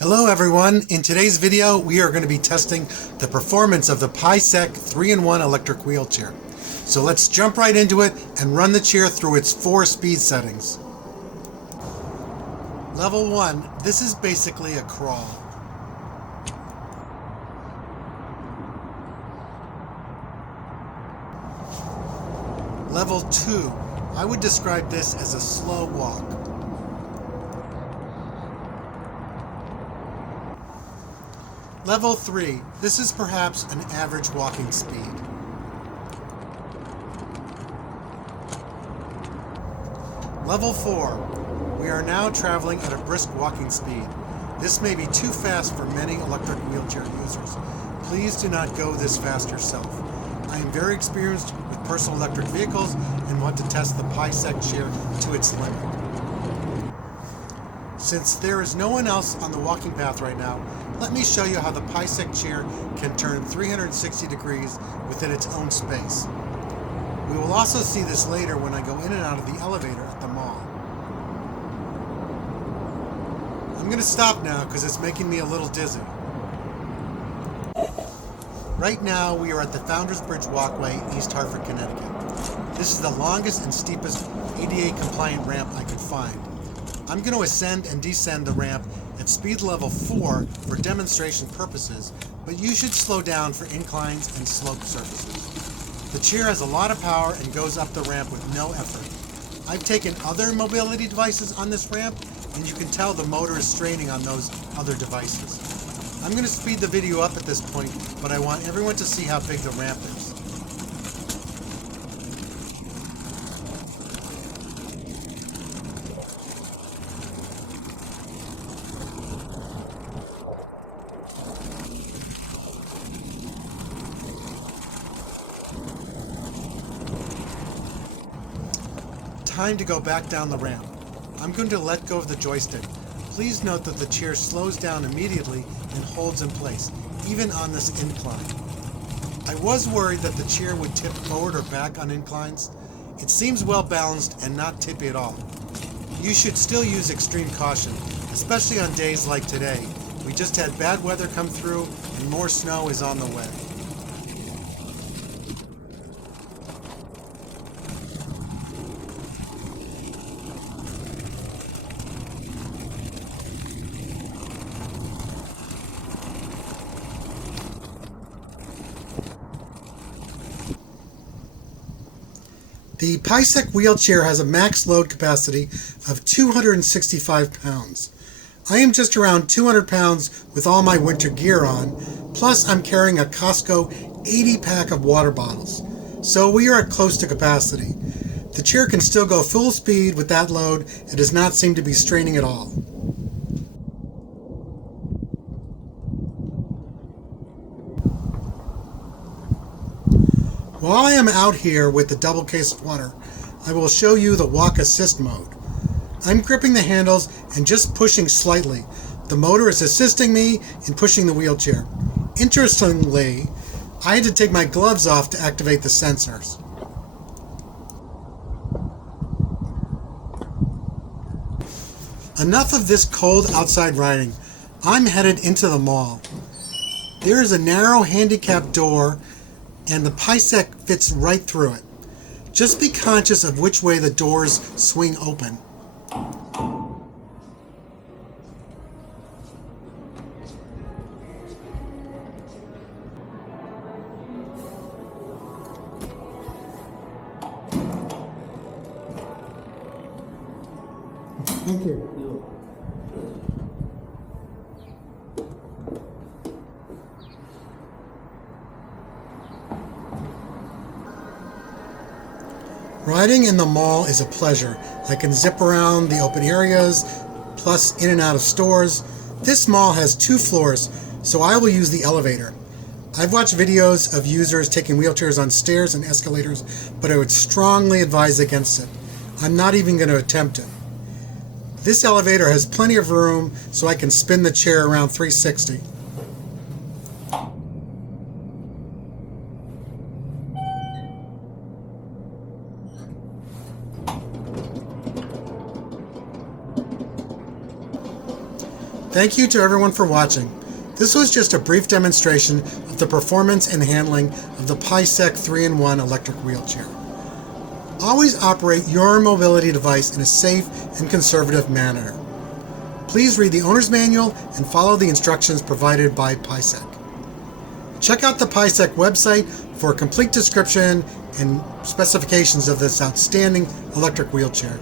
Hello everyone, in today's video we are going to be testing the performance of the Paiseec 3-in-1 electric wheelchair. So let's jump right into it and run the chair through its 4 speed settings. Level 1, this is basically a crawl. Level 2, I would describe this as a slow walk. Level 3, this is perhaps an average walking speed. Level 4, we are now traveling at a brisk walking speed. This may be too fast for many electric wheelchair users. Please do not go this fast yourself. I am very experienced with personal electric vehicles and want to test the Paiseec chair to its limit. Since there is no one else on the walking path right now, let me show you how the Paiseec chair can turn 360 degrees within its own space. We will also see this later when I go in and out of the elevator at the mall. I'm going to stop now because it's making me a little dizzy. Right now we are at the Founders Bridge walkway in East Hartford, Connecticut. This is the longest and steepest ADA compliant ramp I could find. I'm going to ascend and descend the ramp at speed level 4 for demonstration purposes, but you should slow down for inclines and slope surfaces. The chair has a lot of power and goes up the ramp with no effort. I've taken other mobility devices on this ramp, and you can tell the motor is straining on those other devices. I'm going to speed the video up at this point, but I want everyone to see how big the ramp is. Time to go back down the ramp. I'm going to let go of the joystick. Please note that the chair slows down immediately and holds in place, even on this incline. I was worried that the chair would tip forward or back on inclines. It seems well balanced and not tippy at all. You should still use extreme caution, especially on days like today. We just had bad weather come through and more snow is on the way. The Paiseec wheelchair has a max load capacity of 265 pounds. I am just around 200 pounds with all my winter gear on, plus I'm carrying a Costco 80 pack of water bottles. So we are at close to capacity. The chair can still go full speed with that load and does not seem to be straining at all. While I am out here with the double case of water, I will show you the walk assist mode. I'm gripping the handles and just pushing slightly. The motor is assisting me in pushing the wheelchair. Interestingly, I had to take my gloves off to activate the sensors. Enough of this cold outside riding. I'm headed into the mall. There is a narrow handicapped door and the Paiseec fits right through it. Just be conscious of which way the doors swing open. Thank you. Riding in the mall is a pleasure. I can zip around the open areas, plus in and out of stores. This mall has 2 floors, so I will use the elevator. I've watched videos of users taking wheelchairs on stairs and escalators, but I would strongly advise against it. I'm not even going to attempt it. This elevator has plenty of room, so I can spin the chair around 360. Thank you to everyone for watching. This was just a brief demonstration of the performance and handling of the Paiseec 3-in-1 electric wheelchair. Always operate your mobility device in a safe and conservative manner. Please read the owner's manual and follow the instructions provided by Paiseec. Check out the Paiseec website for a complete description and specifications of this outstanding electric wheelchair.